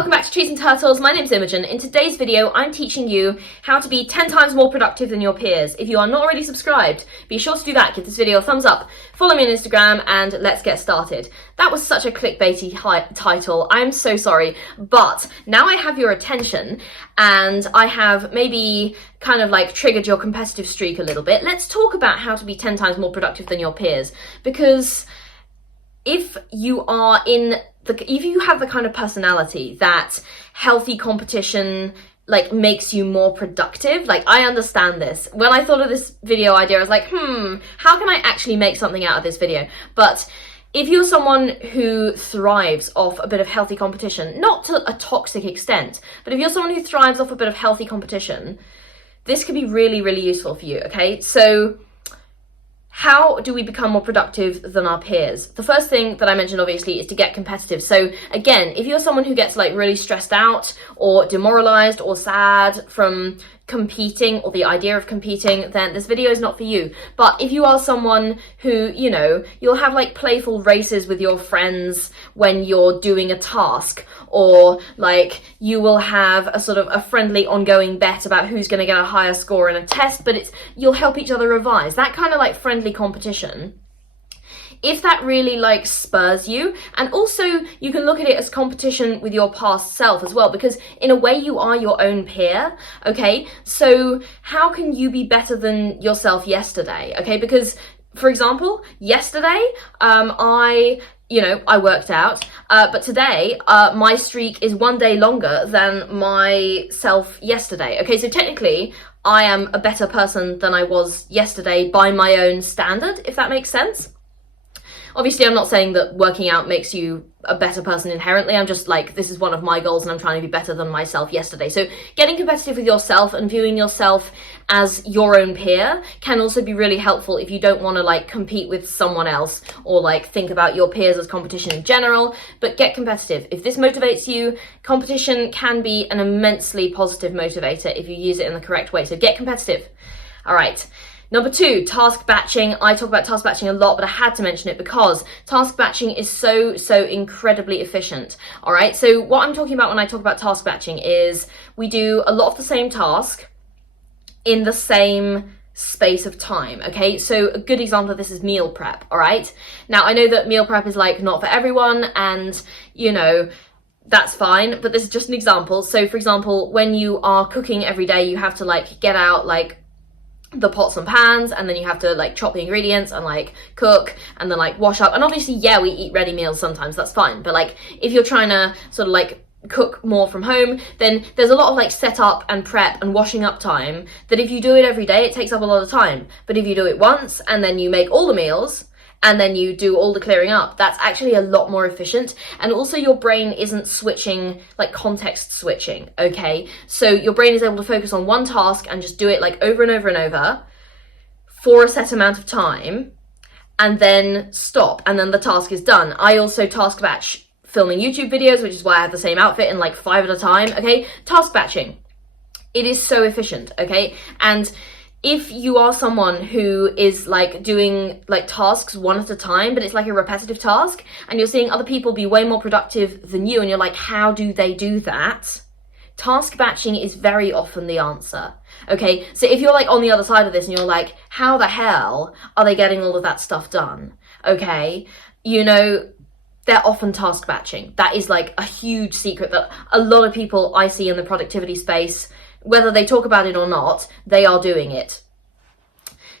welcome back to Trees and Turtles. My name's Imogen. In today's video, I'm teaching you how to be 10 times more productive than your peers. If you are not already subscribed, be sure to do that. Give this video a thumbs up, follow me on Instagram, and let's get started. That was such a clickbaity title. I'm so sorry, but now I have your attention and I have maybe kind of like triggered your competitive streak a little bit. Let's talk about how to be 10 times more productive than your peers, because if you have the kind of personality that healthy competition like makes you more productive, like I understand this. When I thought of this video idea, I was like, how can I actually make something out of this video? But if you're someone who thrives off a bit of healthy competition, not to a toxic extent, but if you're someone who thrives off a bit of healthy competition, this could be really, really useful for you, okay? So how do we become more productive than our peers? The first thing that I mentioned, obviously, is to get competitive. So again, if you're someone who gets like really stressed out or demoralized or sad from competing or the idea of competing, then this video is not for you. But if you are someone who, you know, you'll have like playful races with your friends when you're doing a task, or like you will have a sort of a friendly ongoing bet about who's going to get a higher score in a test, but you'll help each other revise, that kind of like friendly competition. If that really like spurs you, and also you can look at it as competition with your past self as well, because in a way you are your own peer, okay? So how can you be better than yourself yesterday, okay? Because for example, yesterday, I worked out, but today, my streak is 1 day longer than myself yesterday. Okay, so technically, I am a better person than I was yesterday by my own standard, if that makes sense. Obviously, I'm not saying that working out makes you a better person inherently. I'm just like, this is one of my goals and I'm trying to be better than myself yesterday. So getting competitive with yourself and viewing yourself as your own peer can also be really helpful if you don't want to like compete with someone else or like think about your peers as competition in general, but get competitive. If this motivates you, competition can be an immensely positive motivator if you use it in the correct way. So get competitive. All right. Number 2, task batching. I talk about task batching a lot, but I had to mention it because task batching is so incredibly efficient. All right, so what I'm talking about when I talk about task batching is we do a lot of the same task in the same space of time, okay? So a good example of this is meal prep, all right? Now, I know that meal prep is like not for everyone, and you know, that's fine, but this is just an example. So for example, when you are cooking every day, you have to like get out like the pots and pans, and then you have to like chop the ingredients and like cook and then like wash up. And obviously, yeah, we eat ready meals sometimes, that's fine. But like if you're trying to sort of like cook more from home, then there's a lot of like setup and prep and washing up time that if you do it every day, it takes up a lot of time. But if you do it once and then you make all the meals and then you do all the clearing up, that's actually a lot more efficient. And also your brain isn't switching, like context switching, okay? So your brain is able to focus on one task and just do it like over and over and over for a set amount of time and then stop, and then the task is done. I also task batch filming YouTube videos, which is why I have the same outfit in like 5 at a time, okay? Task batching, it is so efficient, okay? And if you are someone who is like doing like tasks one at a time, but it's like a repetitive task, and you're seeing other people be way more productive than you, and you're like, how do they do that? Task batching is very often the answer, okay? So if you're like on the other side of this and you're like, how the hell are they getting all of that stuff done? Okay, you know, they're often task batching. That is like a huge secret that a lot of people I see in the productivity space, whether they talk about it or not, they are doing it.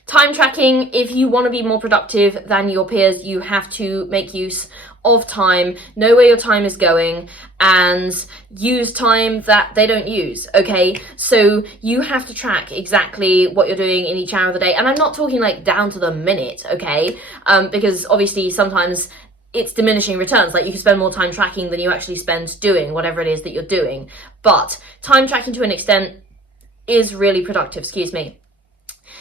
Time tracking, if you want to be more productive than your peers, you have to make use of time, know where your time is going, and use time that they don't use, okay? So you have to track exactly what you're doing in each hour of the day. And I'm not talking like down to the minute, okay? Because obviously sometimes it's diminishing returns. Like you can spend more time tracking than you actually spend doing whatever it is that you're doing. But time tracking to an extent is really productive,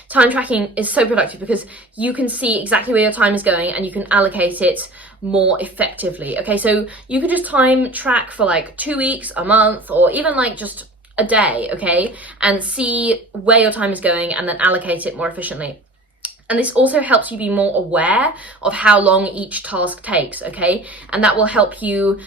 Time tracking is so productive because you can see exactly where your time is going and you can allocate it more effectively. Okay, so you could just time track for like 2 weeks, a month, or even like just a day, okay? And see where your time is going and then allocate it more efficiently. And this also helps you be more aware of how long each task takes, okay? And that will help you,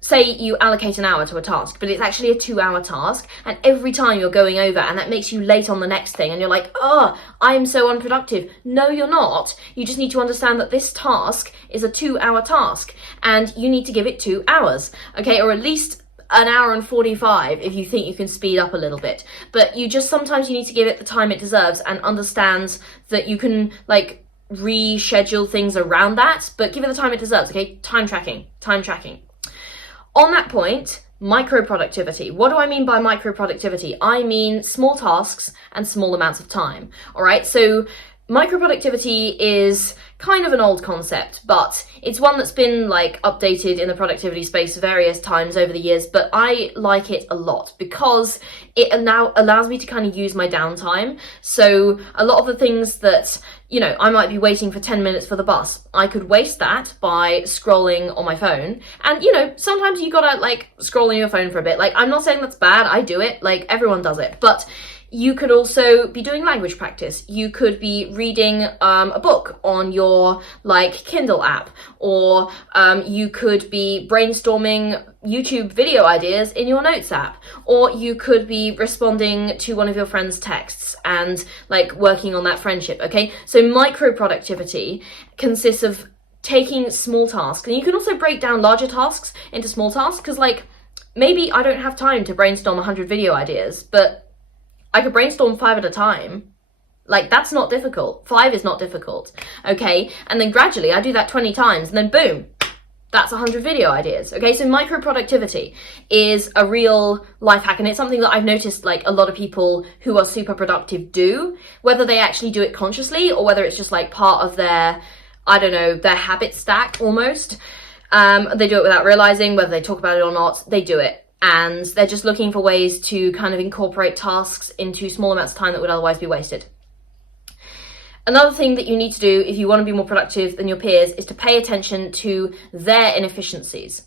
say you allocate an hour to a task, but it's actually a 2-hour task, and every time you're going over, and that makes you late on the next thing, and you're like, oh, I'm so unproductive. No, you're not. You just need to understand that this task is a 2-hour task, and you need to give it 2 hours, okay? Or at least an hour and 45 if you think you can speed up a little bit. But sometimes you need to give it the time it deserves and understand that you can reschedule things around that, but give it the time it deserves, okay? Time tracking. On that point, micro productivity. What do I mean by micro productivity? I mean small tasks and small amounts of time, all right? So micro productivity is kind of an old concept, but it's one that's been updated in the productivity space various times over the years, but I like it a lot because it now allows me to kind of use my downtime. So a lot of the things that, I might be waiting for 10 minutes for the bus, I could waste that by scrolling on my phone. And, sometimes you gotta scroll on your phone for a bit. I'm not saying that's bad, I do it, everyone does it, but you could also be doing language practice. You could be reading a book on your Kindle app, or you could be brainstorming YouTube video ideas in your Notes app, or you could be responding to one of your friend's texts and working on that friendship, okay? So micro productivity consists of taking small tasks, and you can also break down larger tasks into small tasks, because maybe I don't have time to brainstorm 100 video ideas, but I could brainstorm 5 at a time. That's not difficult. 5 is not difficult, okay? And then gradually I do that 20 times, and then boom, that's 100 video ideas, okay? So micro productivity is a real life hack, and it's something that I've noticed a lot of people who are super productive do, whether they actually do it consciously or whether it's just part of their, their habit stack almost. They do it without realizing, whether they talk about it or not, they do it. And they're just looking for ways to kind of incorporate tasks into small amounts of time that would otherwise be wasted. Another thing that you need to do if you want to be more productive than your peers is to pay attention to their inefficiencies.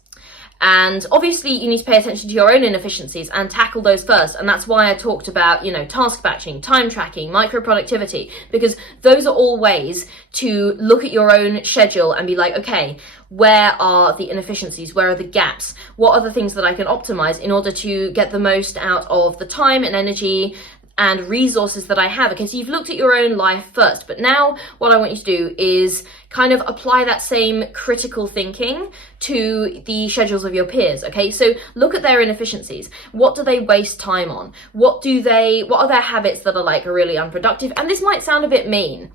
And obviously you need to pay attention to your own inefficiencies and tackle those first. And that's why I talked about, task batching, time tracking, micro productivity, because those are all ways to look at your own schedule and be okay, where are the inefficiencies? Where are the gaps? What are the things that I can optimize in order to get the most out of the time and energy and resources that I have? Okay, so you've looked at your own life first, but now what I want you to do is kind of apply that same critical thinking to the schedules of your peers, okay? So look at their inefficiencies. What do they waste time on? What are their habits that are really unproductive? And this might sound a bit mean,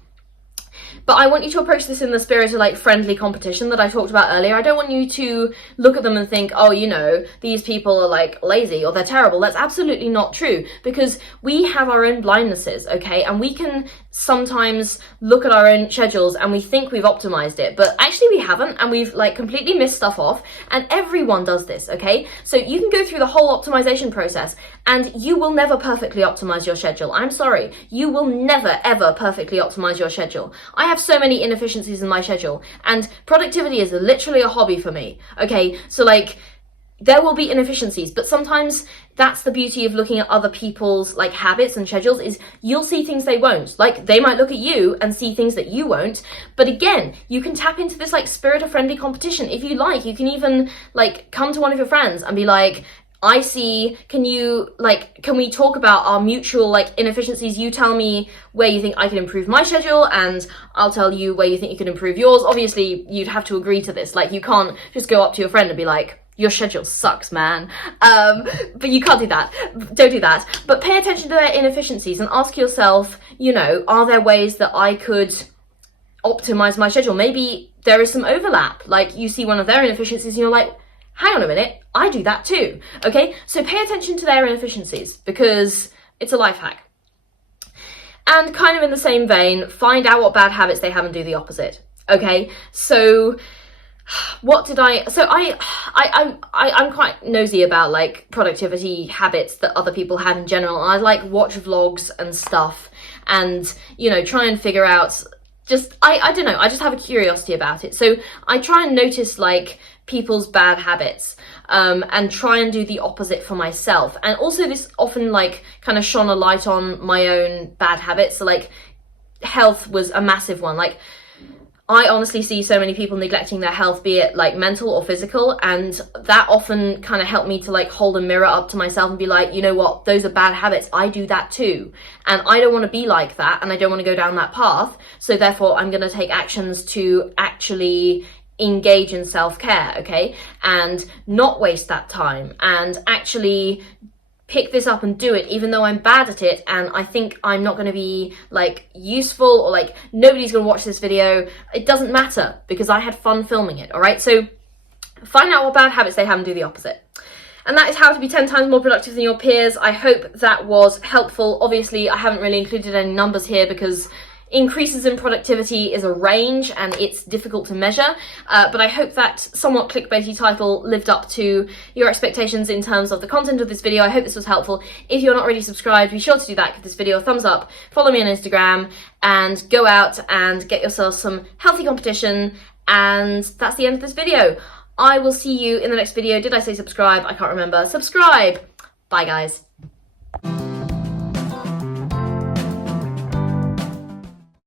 but I want you to approach this in the spirit of friendly competition that I talked about earlier. I don't want you to look at them and think, oh, these people are lazy or they're terrible. That's absolutely not true, because we have our own blindnesses, okay? And we can sometimes look at our own schedules and we think we've optimized it, but actually we haven't, and we've completely missed stuff off, and everyone does this, okay? So you can go through the whole optimization process and you will never perfectly optimize your schedule. I'm sorry, you will never ever perfectly optimize your schedule. I have so many inefficiencies in my schedule, and productivity is literally a hobby for me, okay? So there will be inefficiencies, but sometimes that's the beauty of looking at other people's habits and schedules, is you'll see things they won't. They might look at you and see things that you won't, but again, you can tap into this spirit of friendly competition. If you like, you can even come to one of your friends and be I see, can we talk about our mutual inefficiencies? You tell me where you think I can improve my schedule, and I'll tell you where you think you can improve yours. Obviously, you'd have to agree to this. You can't just go up to your friend and be your schedule sucks, man. But you can't do that. Don't do that. But pay attention to their inefficiencies and ask yourself, are there ways that I could optimize my schedule? Maybe there is some overlap. You see one of their inefficiencies and you're hang on a minute, I do that too. Okay, so pay attention to their inefficiencies, because it's a life hack. And kind of in the same vein, find out what bad habits they have and do the opposite. Okay, so I'm quite nosy about productivity habits that other people have in general. I watch vlogs and stuff, and try and figure out, I don't know, I just have a curiosity about it. So I try and notice people's bad habits, and try and do the opposite for myself. And also this often kind of shone a light on my own bad habits. So health was a massive one. Like, I honestly see so many people neglecting their health, be it like mental or physical, and that often kind of helped me to like hold a mirror up to myself and be like, you know what, those are bad habits. I do that too. And I don't want to be like that, and I don't want to go down that path. So therefore, I'm going to take actions to actually engage in self-care, okay? And not waste that time, and actually pick this up and do it, even though I'm bad at it and I think I'm not going to be like useful, or like nobody's going to watch this video. It doesn't matter, because I had fun filming it. All right, so find out what bad habits they have and do the opposite. And that is how to be 10 times more productive than your peers. I hope that was helpful. Obviously, I haven't really included any numbers here because increases in productivity is a range and it's difficult to measure, but I hope that somewhat clickbaity title lived up to your expectations in terms of the content of this video. I hope this was helpful. If you're not already subscribed, be sure to do that. Give this video a thumbs up, follow me on Instagram, and go out and get yourself some healthy competition. And that's the end of this video. I will see you in the next video. Did I say subscribe? I can't remember. Subscribe. Bye, guys.